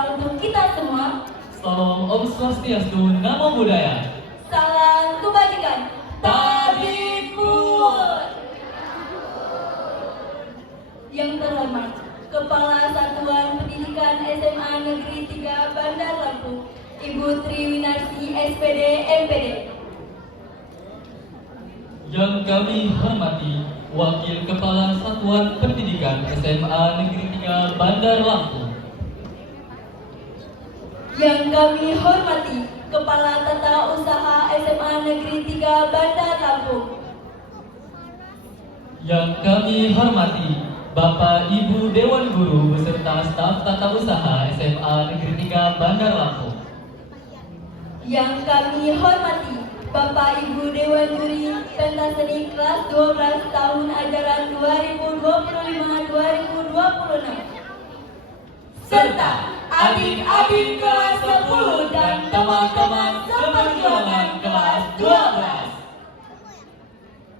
sejahtera untuk kita semua. Salam Om Swastiastu, Namo Buddhaya. Salam kebajikan. Tabibur. Yang terhormat Kepala Satuan Pendidikan SMA Negeri 3 Bandar Lampung, Ibu Triwinarsi SPD MPD. Yang kami hormati Wakil Kepala Satuan Pendidikan SMA Negeri 3 Bandar Lampung. Yang kami hormati Kepala Tata Usaha SMA Negeri 3 Bandar Lampung. Yang kami hormati Bapak Ibu Dewan Guru beserta staf Tata Usaha SMA Negeri 3 Bandar Lampung. Yang kami hormati Bapak Ibu Dewan Juri Pentas Seni kelas 12 tahun ajaran 2025-2026. Serta adik-adik kelas 10 dan teman-teman seperjuangan kelas 12.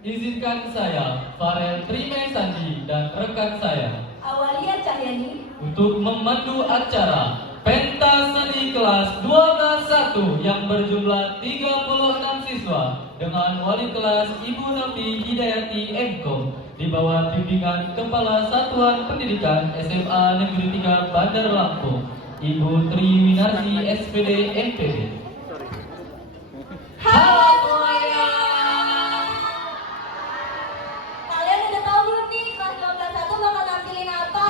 Izinkan saya, Farel Trime Sandi dan rekan saya Awalia Cahyani untuk memandu acara Pentas Seni kelas 12-1 yang berjumlah 36 siswa dengan wali kelas Ibu Nafi Hidayati Mkom di bawah bimbingan Kepala Satuan Pendidikan SMA Negeri 3 Bandar Lampung, Ibu Triwinarsi SPD MPD. Halo semuanya. Kalian udah tahu belum nih kelas 12-1 bakal nampilin apa?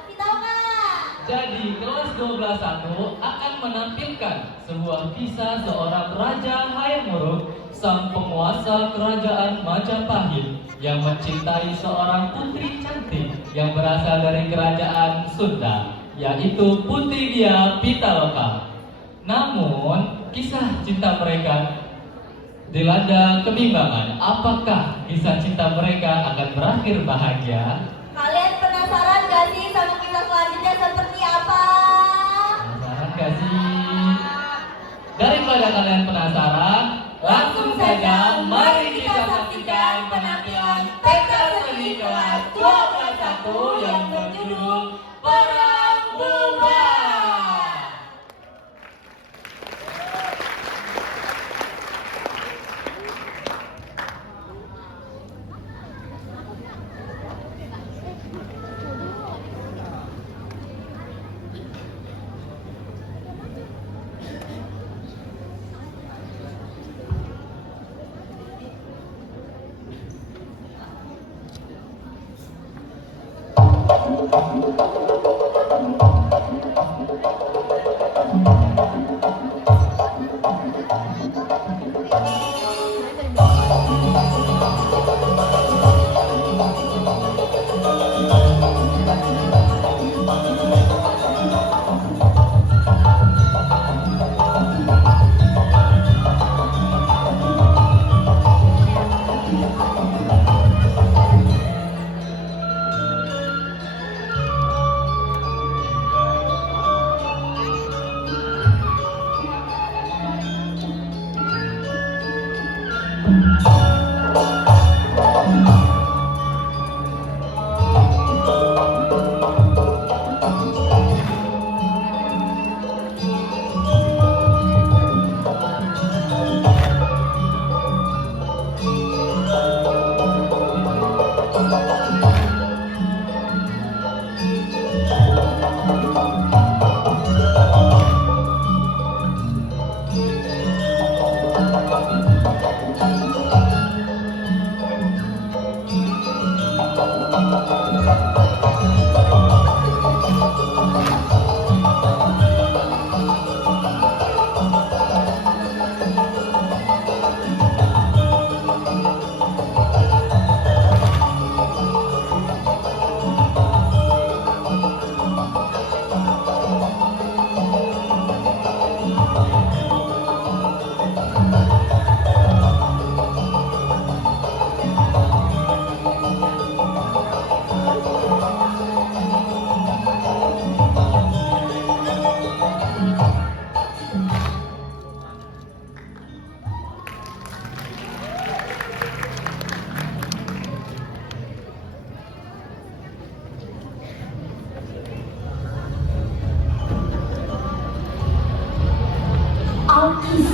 Masih tahu nggak? Jadi kelas 12-1 akan menampilkan sebuah kisah seorang Raja Hayam Wuruk, sang penguasa kerajaan Majapahit yang mencintai seorang putri cantik yang berasal dari kerajaan Sunda, yaitu Putri Dia Pitaloka. Namun kisah cinta mereka dilanda kebimbangan. Apakah kisah cinta mereka akan berakhir bahagia? Kalian penasaran gak sih sama kisah selanjutnya seperti apa? Penasaran gak sih? Daripada kalian penasaran, langsung saja mari kita saksikan penampilan pentas seni kelas 12-1 yang berjudul Perang Bubar.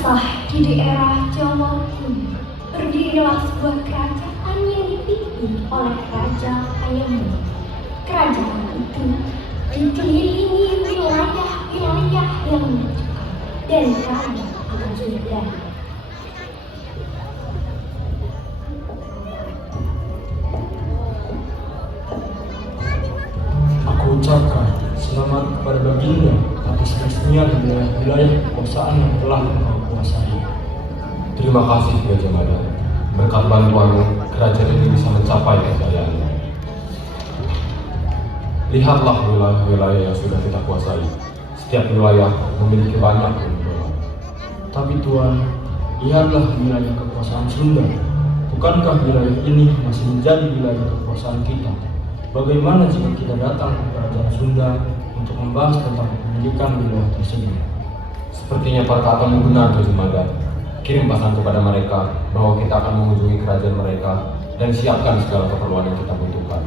Kisah di daerah Jawa Timur, berdirilah sebuah kerajaan yang dipimpin oleh Raja Hayam. Kerajaan itu dikelilingi wilayah-wilayah yang menentukan dan kaya akan sumber daya. Aku ucapkan selamat kepada baginda atas keresmian wilayah kekuasaan yang telah engkau kuasai. Terima kasih Gajah Mada. Berkat bantuanmu, kerajaan ini bisa mencapai kejayaannya. Lihatlah wilayah-wilayah yang sudah kita kuasai. Setiap wilayah memiliki banyak keuntungan. Tapi Tuan, lihatlah wilayah kekuasaan Sunda. Bukankah wilayah ini masih menjadi wilayah kekuasaan kita? Bagaimana jika kita datang ke kerajaan Sunda untuk membahas tentang kepemilikan wilayah tersebut? Sepertinya perkataanmu benar, Gajah Mada. Kirim pesan kepada mereka bahwa kita akan mengunjungi kerajaan mereka dan siapkan segala keperluan yang kita butuhkan.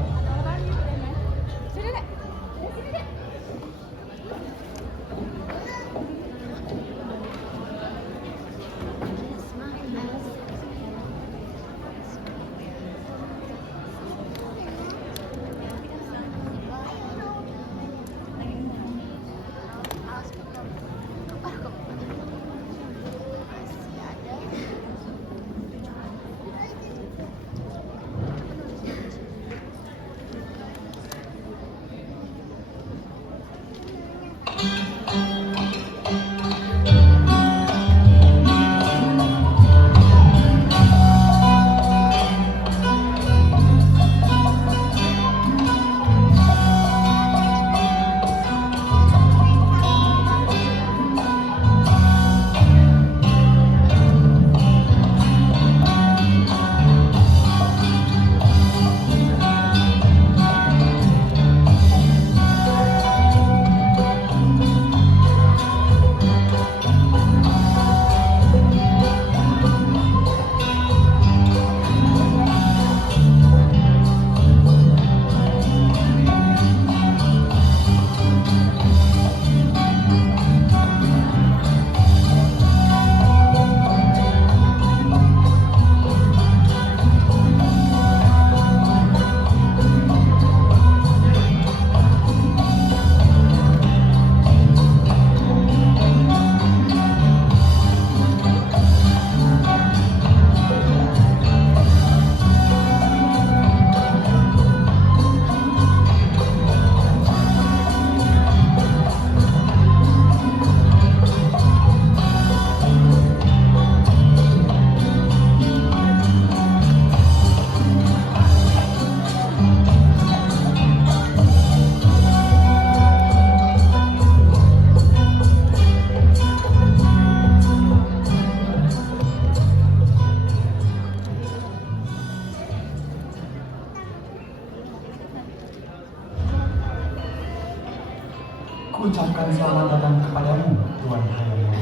Ku ucapkan selamat datang kepadamu, Tuan Hayam.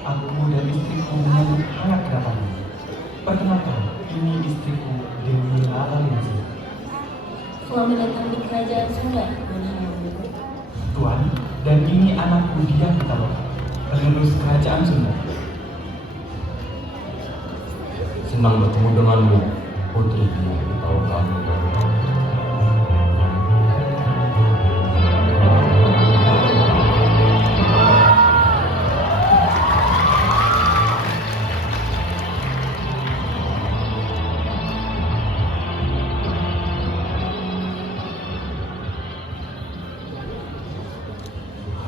Aku dan istriku menyambut hangat kedatangan. Perkenalkan, ini istriku Dewi Lalalinsi. Selamat datang di kerajaan Sunda, Tuan Hayam. Tuan, dan ini anakku Dian Pitaloka, penerus kerajaan Sunda. Senang bertemu denganmu, Putri Dian Pitaloka.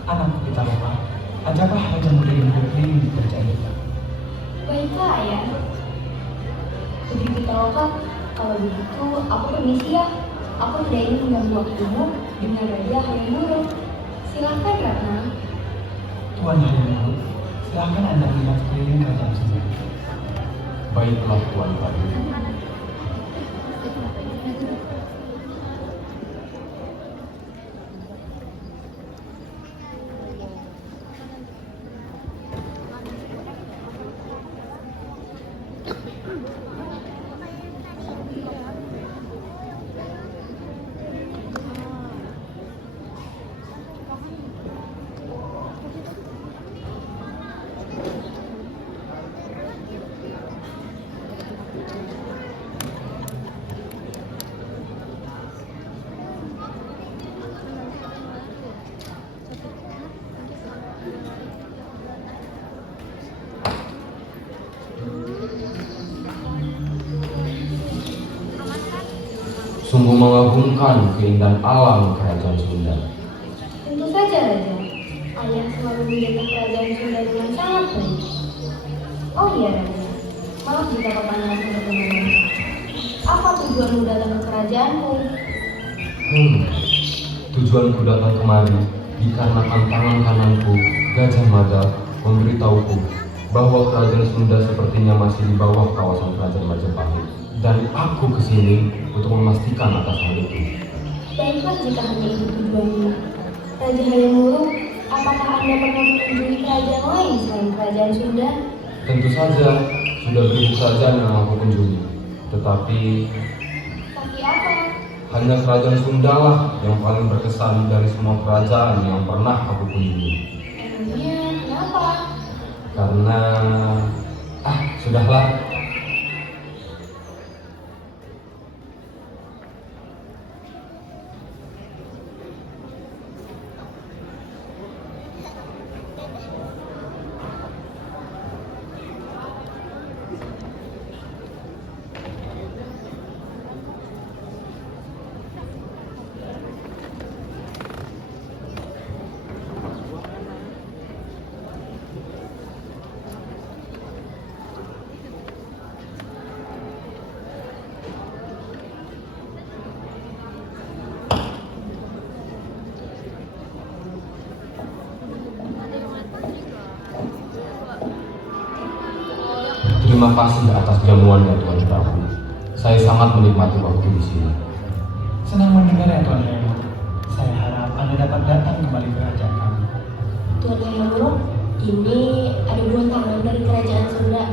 Anakku Pitaloka, ajaklah Raja Muda ini berkeliling di kerajaan kita. Baiklah ayah. Begitu tahu Kak, kalau begitu aku permisi ya. Aku tidak ingin mengganggu waktumu dengan Raja Hayam. Silakan Ratna. Tuan Hayam, silakan Anda melihat keliling kerajaan Sunda. Baiklah Tuan Padu. Sungguh mengagumkan keindahan alam kerajaan Sunda. Tentu saja Raja, ayah selalu menjaga kerajaan Sunda dengan sangat baik. Oh iya Raja, maaf jika pertanyaan saya bertanya. Apa tujuanmu datang ke kerajaanku? Tujuanku datang kemari dikarenakan tangan kananku, Gajah Mada, memberitahuku bahwa kerajaan Sunda sepertinya masih di bawah kawasan kerajaan Majapahit. Dan aku kesini untuk memastikan atas hal itu. Baiklah jika hanya itu tujuanmu. Raja Hayam Wuruk, apakah Anda pernah mengunjungi kerajaan lain selain kerajaan Sunda? Tentu saja, sudah beribu kerajaan yang aku kunjungi. Tetapi Tapi apa? hanya kerajaan Sunda lah yang paling berkesan dari semua kerajaan yang pernah aku kunjungi. Emangnya kenapa? Karena sudahlah. Terima kasih atas jamuannya Tuan Prabu. Saya sangat menikmati waktu di sini. Senang mendengar ya Tuan Hayam Wuruk. Saya harap Anda dapat datang kembali ke kerajaan kami. Tuan Hayam Wuruk, ini ada buah tangan dari kerajaan Sunda.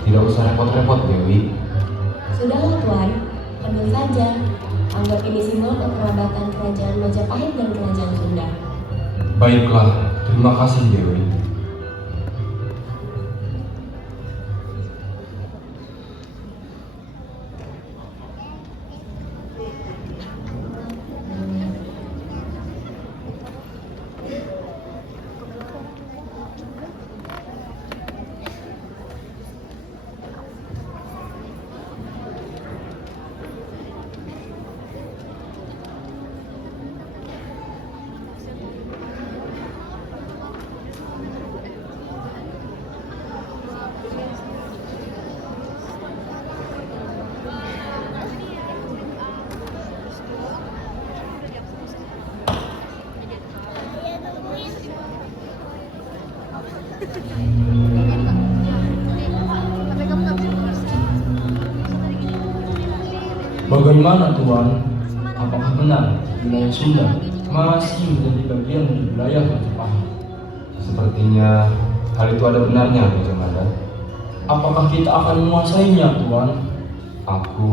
Tidak usah repot-repot Dewi. Sudahlah Tuan, ambil saja. Anggap ini simbol kekerabatan kerajaan Majapahit dan kerajaan Sunda. Baiklah, terima kasih Dewi. Bagaimana Tuan? Apakah benar wilayah Sunda masih menjadi bagian dari wilayah Majapahit? Sepertinya hal itu ada benarnya Gajah Mada. Apakah kita akan menguasainya Tuan? Aku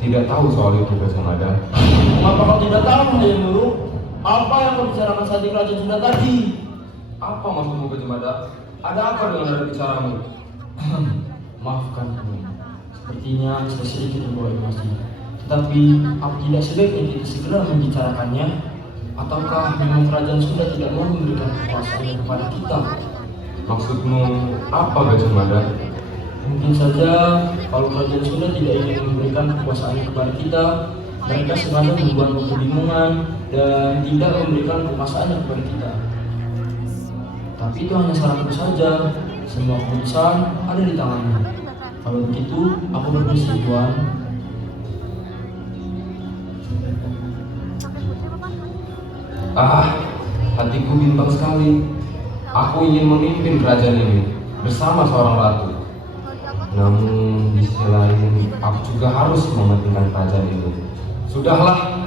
tidak tahu soal itu Gajah Mada. Mengapa kau tidak tahu Hayam Wuruk? Apa yang kau bicarakan saat di kerajaan Sunda tadi? Apa maksudmu Gajah Mada? Ada apa dengan nada bicaramu? Maafkan Tuan, sepertinya saya sedikit terbawa emosi. Tetapi apa tidak sebaiknya kita segera membicarakannya? Ataukah memang kerajaan Sunda tidak mau memberikan kekuasaannya kepada kita? Maksudmu apa Gajah Mada? Mungkin saja kalau kerajaan Sunda tidak ingin memberikan kekuasaannya kepada kita, mereka sengaja membuat kebingungan dan tidak memberikan kekuasaannya kepada kita. Tapi itu hanya saranku saja. Semua keputusan ada di tangannya. Kalau begitu, aku permisi Tuan. Hatiku bimbang sekali. Aku ingin memimpin kerajaan ini bersama seorang ratu. Namun di sisi lain, aku juga harus mementingkan kerajaan ini. Sudahlah.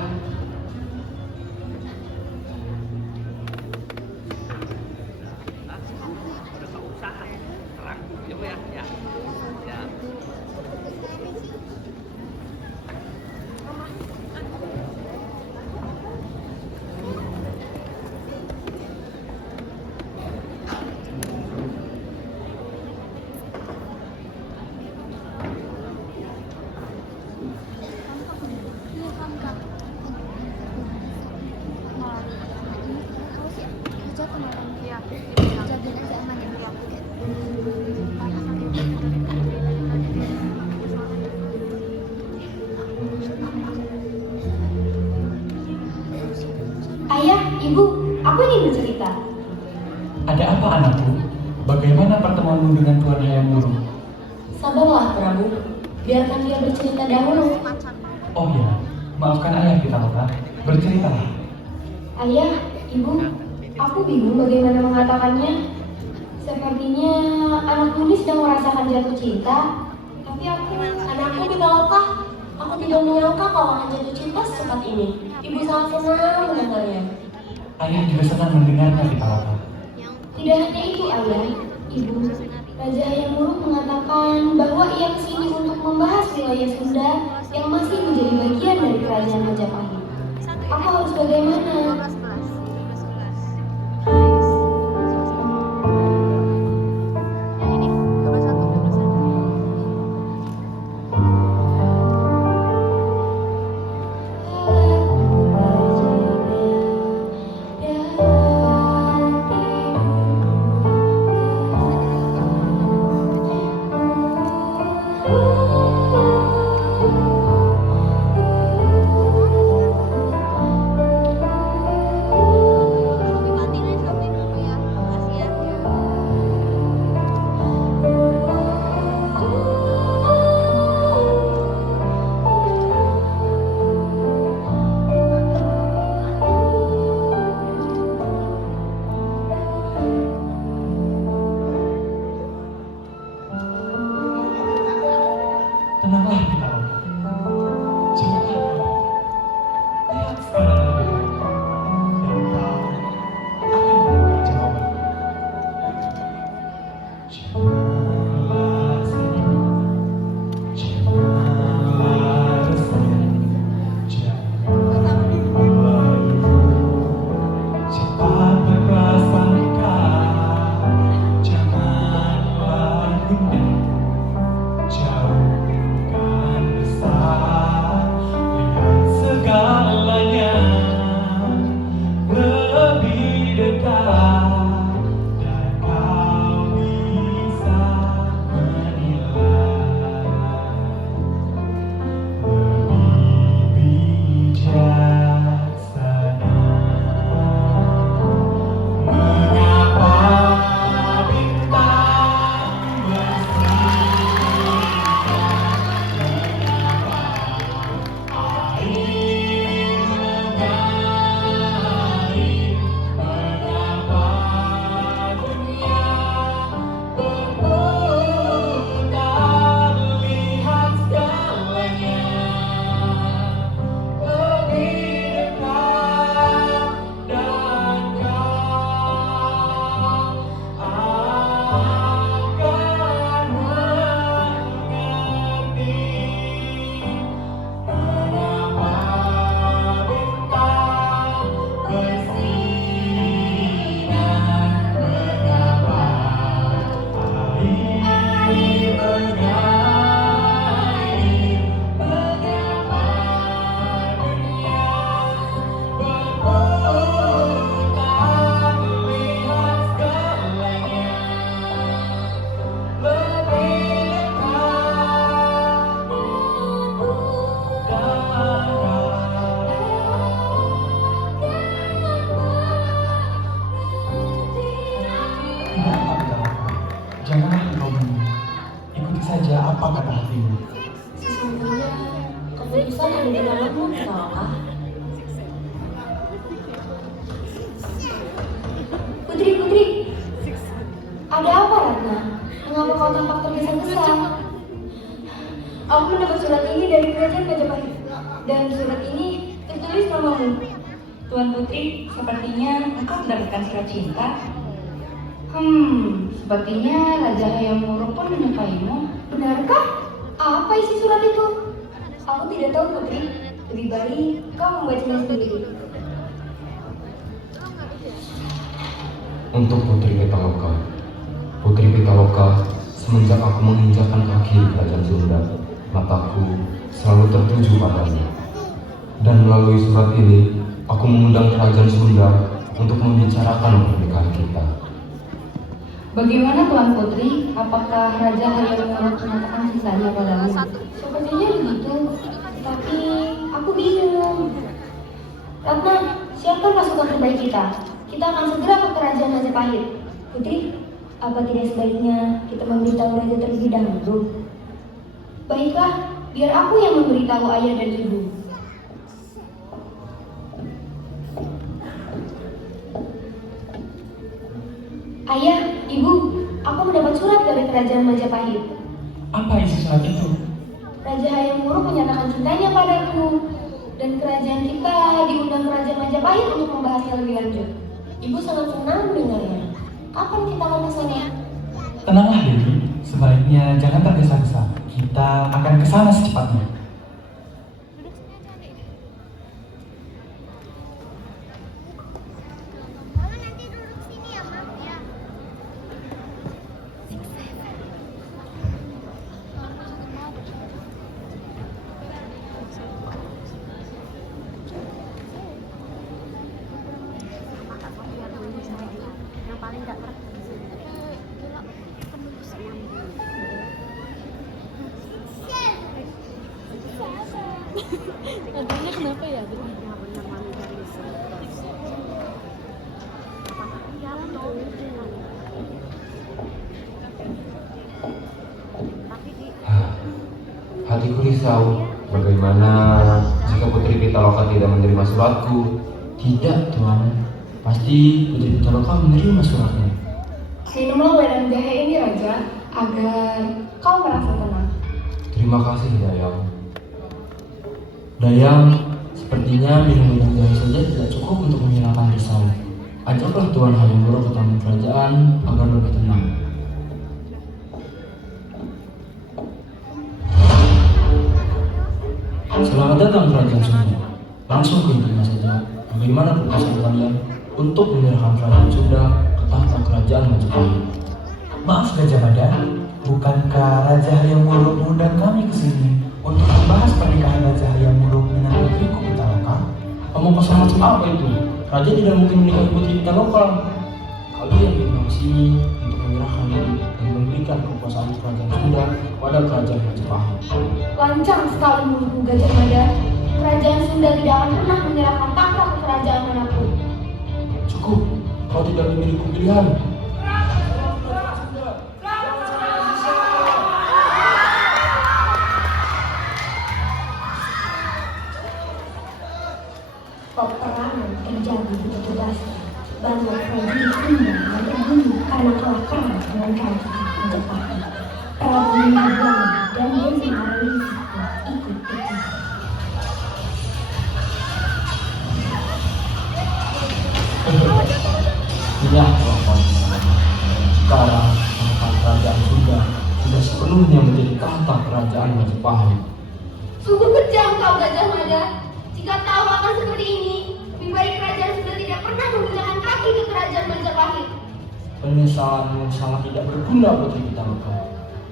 apa anakku? Bagaimana pertemuanmu dengan Tuan Hayam Wuruk? Sabarlah Prabu, biarkan dia bercerita dahulu. Oh ya, maafkan ayah Pitaloka. Berceritalah. Ayah, ibu, aku bingung bagaimana mengatakannya. Sepertinya anak ini sedang merasakan jatuh cinta. Tapi anakku Pitaloka, aku tidak menyangka kau akan jatuh cinta secepat ini. Ibu sangat senang mendengarnya. Ayah juga senang mendengarnya Pitaloka. Tidak hanya itu ayah, ibu. Raja Hayam Wuruk mengatakan bahwa ia kesini untuk membahas wilayah Sunda yang masih menjadi bagian dari kerajaan Majapahit. Aku harus bagaimana? Tenanglah Pitaloka. Jangan takut. Lihat sekarang lebih baik. Dan kau akan menemukan jawaban. Janganlah senyum, janganlah resah, janganlah cepat berprasangka, janganlah gundah. Jauhkan besar, lihat segalanya lebih dekat, dan kau bisa menilai lebih bijaksana. Mengapa bintang Janganlah engkau bingung. Ikuti saja apa kata hatimu. Sesungguhnya keputusan ada di dalammu Pitaloka. Putri, ada apa Ratna? Mengapa kau tampak tergesa-gesa? Aku mendapat surat ini dari kerajaan Majapahit, dan surat ini tertulis namamu. Tuan Putri, sepertinya engkau mendapatkan surat cinta. Sepertinya Raja Hayam Wuruk pun menyukaimu. Benarkah? Apa isi surat itu? Aku tidak tahu Putri. Lebih baik kau membacanya sendiri. Untuk Putri Pitaloka, semenjak aku menginjakkan kaki di kerajaan Sunda, mataku selalu tertuju padanya. Dan melalui surat ini, aku mengundang kerajaan Sunda untuk membicarakan pernikahan kita. Bagaimana Tuan Putri? Apakah Raja Hayam Wuruk mengatakan sisanya padamu? Sepertinya begitu, tapi aku bingung. Ratna, siapkan pasukan terbaik kita. Kita akan segera ke kerajaan Majapahit. Putri, apa tidak sebaiknya kita memberitahu raja terlebih dahulu? Baiklah, biar aku yang memberitahu ayah dan ibu. Ayah, ibu, aku mendapat surat dari kerajaan Majapahit. Apa isi surat itu? Raja Hayam Wuruk menyatakan cintanya padaku, dan kerajaan kita diundang kerajaan Majapahit untuk membahasnya lebih lanjut. Ibu sangat senang mendengarnya. Kapan kita akan ke sana? Tenanglah Dewi, sebaiknya jangan tergesa-gesa. Kita akan ke sana secepatnya. Hatiku risau. Bagaimana jika Putri Pitaloka tidak menerima suratku? Tidak, Tuan. Pasti Putri Pitaloka menerima suratnya. Minumlah wedang jahe ini, Raja, agar kau merasa tenang. Terima kasih, Dayang. Dayang, sepertinya minum wedang jahe saja tidak cukup untuk menghilangkan risau. Ajaklah Tuan Hayam Wuruk ke taman kerajaan agar lebih tenang. Selamat datang Kerajaan Sunda. Langsung ke intinya saja. Bagaimana keputusan kalian untuk menyerahkan Kerajaan Sunda ke tahta Kerajaan Majapahit? Maaf Gajah Mada, bukankah Raja Hayam Wuruk mengundang kami ke sini untuk membahas pernikahan Raja Hayam Wuruk dengan putriku Pitaloka? Kamu pasal macam apa itu? Raja tidak mungkin menikahi Putri Pitaloka. Kalian diundang ke sini untuk menyerahkan diri dan memberikan kekuasaan Kerajaan Sunda pada Kerajaan Majapahit. Lancang sekali mulutmu, Gajah Mada. Kerajaan Sunda tidak akan pernah menyerahkan tahta ke kerajaan manapun. Cukup, kau tidak memiliki pilihan. Peperangan terjadi di Tugas. Banyak prajurit Sunda yang terbunuh karena kalah perang dengan kerajaan Majapahit. Prabu Nagana dan Desi Aralisi ikut terlibat. Ya, Tuan. Sekarang tahta Kerajaan Sunda sudah sepenuhnya menjadi tahta Kerajaan Majapahit. Sungguh kejam kau, Gajah Mada. Jika tahu akan seperti ini, lebih baik kerajaan Sunda tidak pernah menggunakan kaki ke kerajaan Majapahit. Penyesalanmu sangat tidak berguna, Putri Pitaloka.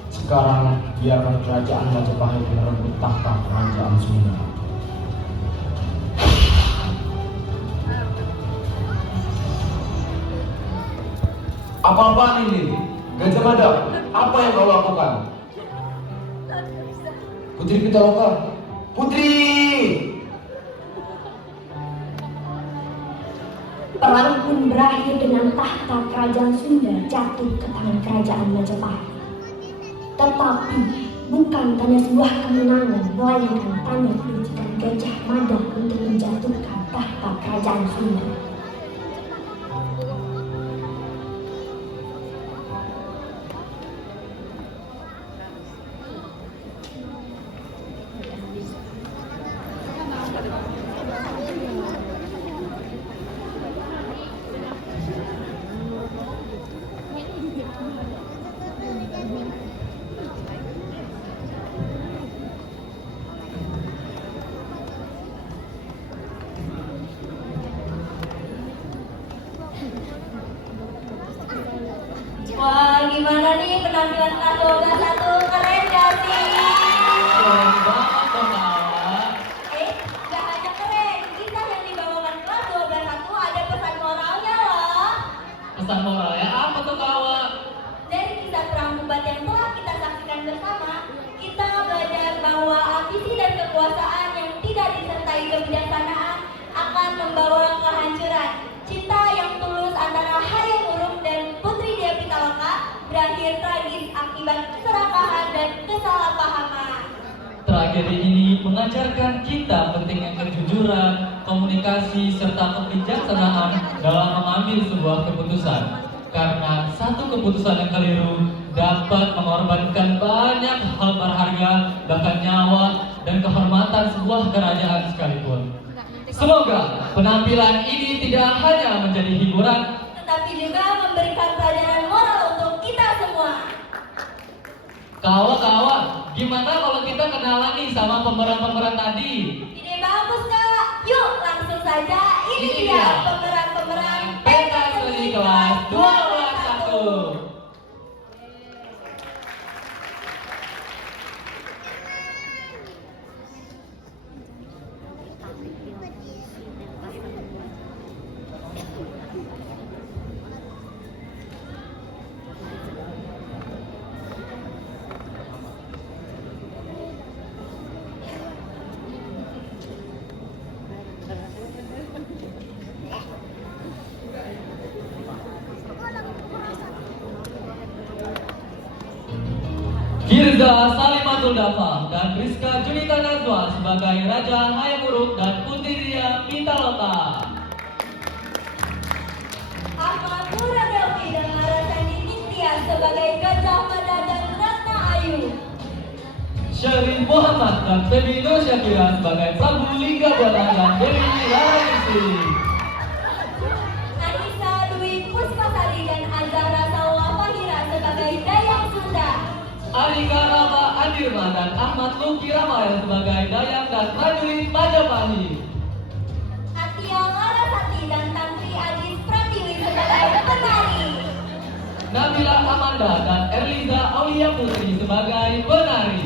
Sekarang biarkan Kerajaan Majapahit merebut tahta Kerajaan Sunda. Apa-apaan ini? Gajah Mada, apa yang kau lakukan? Putri Pitaloka, Putri! Perang pun berakhir dengan tahta kerajaan Sunda jatuh ke tangan kerajaan Majapahit. Tetapi bukan tanda sebuah kemenangan, melainkan tanda kelicikan Gajah Mada untuk menjatuhkan tahta kerajaan Sunda. Wah, gimana nih penampilan kelas 12 keren gak sih? Keren banget dong, Kak. Gak hanya keren, kisah yang dibawakan kelas 12 ada pesan moralnya loh. Pesan moralnya apa tuh, Kawa? Dari kisah perang Tubat yang telah kita saksikan bersama, kita belajar bahwa ambisi dan kekuasaan yang tidak disertai kebijaksanaan akan membawa kehancuran. Cinta yang tulus antara Hayam Wuruk dan Putri berakhir tragis akibat keserakahan dan kesalahpahaman. Tragedi ini mengajarkan kita pentingnya kejujuran, komunikasi, serta kebijaksanaan dalam mengambil sebuah keputusan. Karena satu keputusan yang keliru dapat mengorbankan banyak hal berharga, bahkan nyawa dan kehormatan sebuah kerajaan sekalipun. Semoga penampilan ini tidak hanya menjadi hiburan, Tetapi juga memberikan pelajaran moral untuk kita semua. Kawan-kawan, gimana kalau kita kenalan nih sama pemeran-pemeran tadi? Ide bagus kak. Yuk langsung saja. Ini Ini dia dia. pemeran-pemeran Pentas seni kelas 221. Firza Salimatul Dafa dan Rizka Junita Nazwa sebagai Raja Hayamuruk dan Putri Ria Pitaloka. Ahmad Muradowi dan Larasani Nitya sebagai Gajah Mada dan Ratna Ayu. Syarif Muhammad dan Febi Nur Syakira sebagai Prabu Lingga Buana dan Dewi Larayusi. Anissa Dwi Puspasari dan Azhara Salwa Fahira sebagai Dayang Sunda. Arika Rama Andirma dan Ahmad Luki Ramayel sebagai Dayang dan prajurit Majapahit. Atia Larasati dan Tantri Adis Pratiwi sebagai penari. Nabila Amanda dan Erliza Aulia Putri sebagai penari.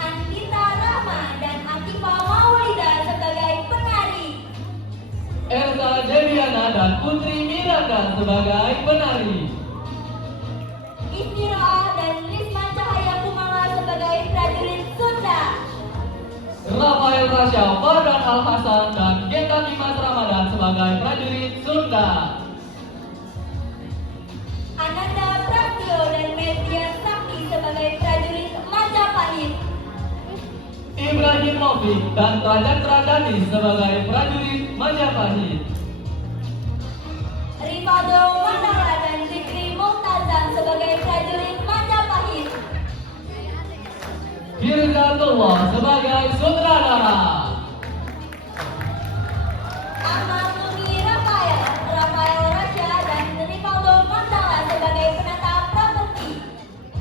Andita Rahma dan Atifa Maulida sebagai penari. Elsa Deviana dan Putri Miranda sebagai penari. Istirahat dan Risman Cahaya Kumala sebagai prajurit Sunda. Rafael Rasya, Fardan Al Hasan dan Genta Dimas Ramadan sebagai prajurit Sunda. Ananda Prasetyo dan Median Sakti sebagai prajurit Majapahit. Ibrahim Movik dan Rajendra Dani sebagai prajurit Majapahit. Rivaldo Mandala dan Zikri Muhtazam sebagai prajurit Majapahit. Hirzatullah sebagai sutradara. Ahmad Muni Rafael, Rafael Rasya dan Rivaldo Mandala sebagai penata properti.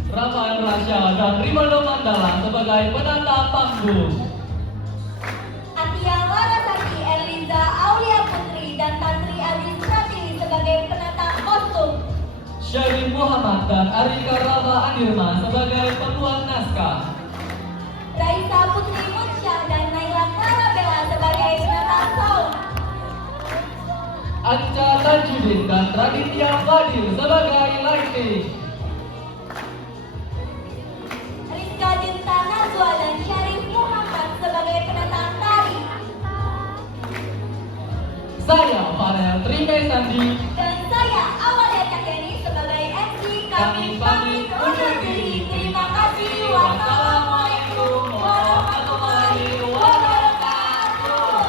Rafael Rasya dan Rivaldo Mandala sebagai penata panggung. Atia Larasati, Erliza Aulia Putri dan Tantri Adis Pratiwi sebagai penata kostum. Syarif Muhammad dan Arika Rama Andirma sebagai pembuat naskah. Raisa Putri Munsyah dan Naila Karabela sebagai penata sound. Anca Tajudin dan Raditya Fadil sebagai lighting. Rizka Junta Nazwa dan Syarif Muhammad sebagai penata tari. Saya Farel Tripe Sandi. Dan saya Amalia Cahyani sebagai MC. Kami pamit undur diri. Terima kasih. Wassalamualaikum warahmatullahi wabarakatuh.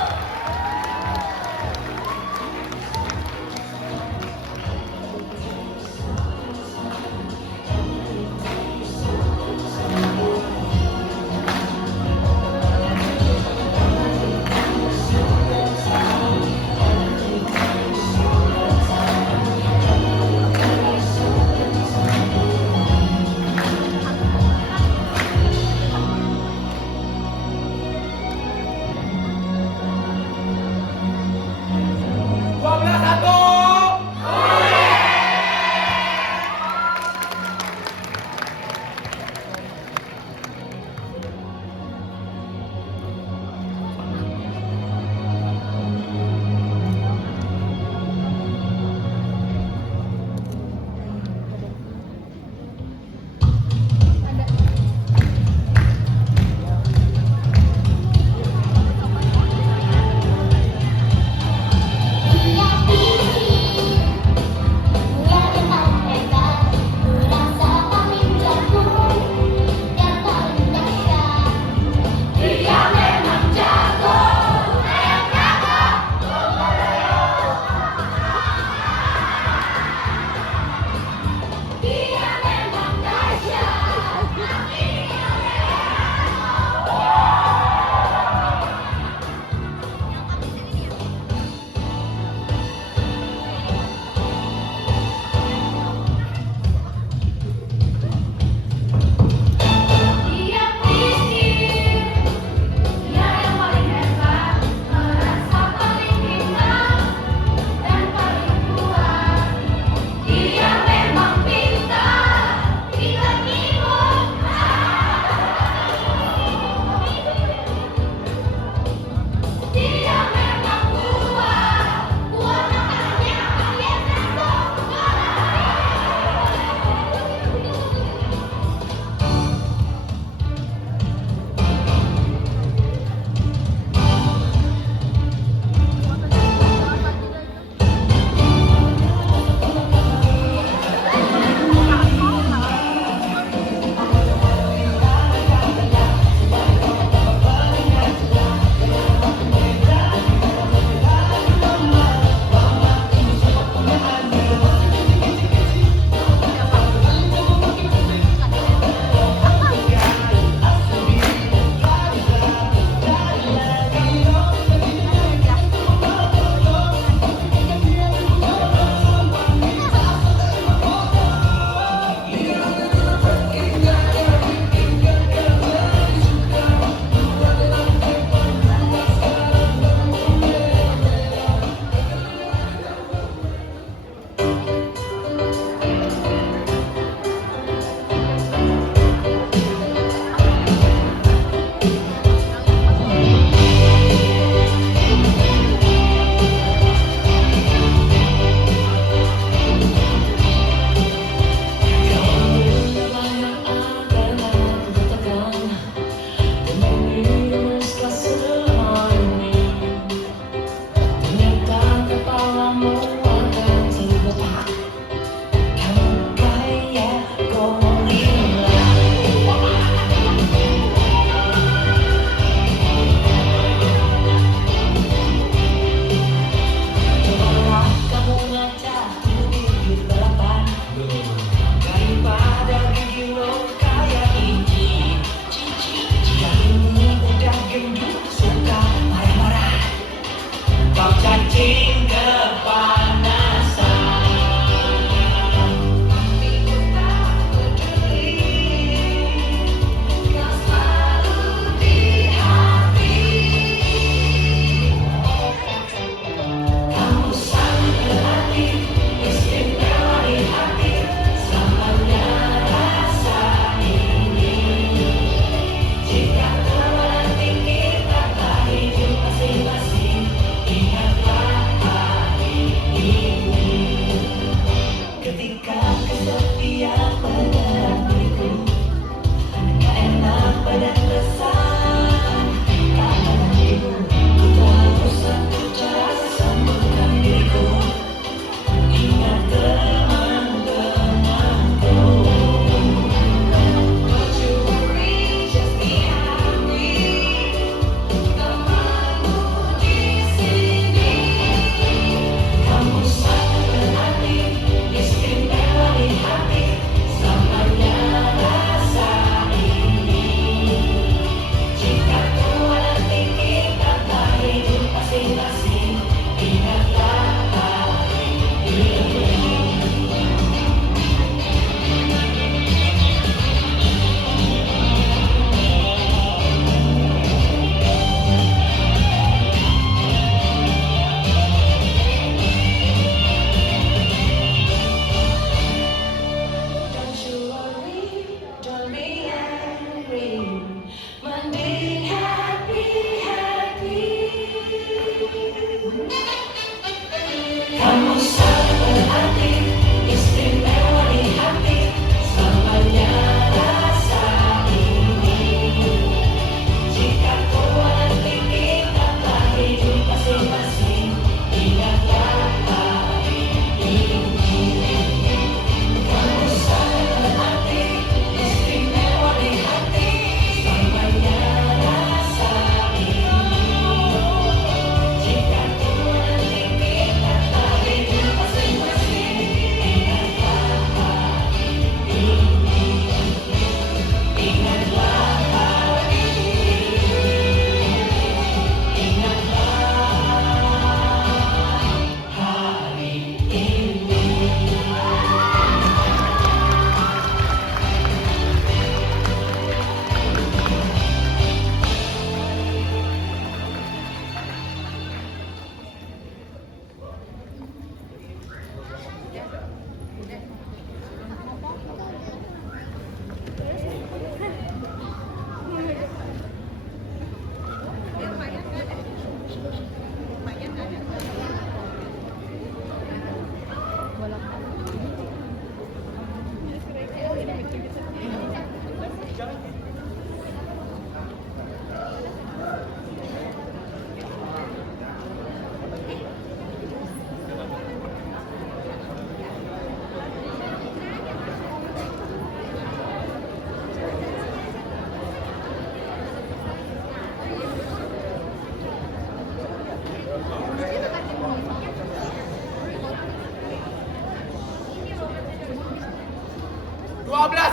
12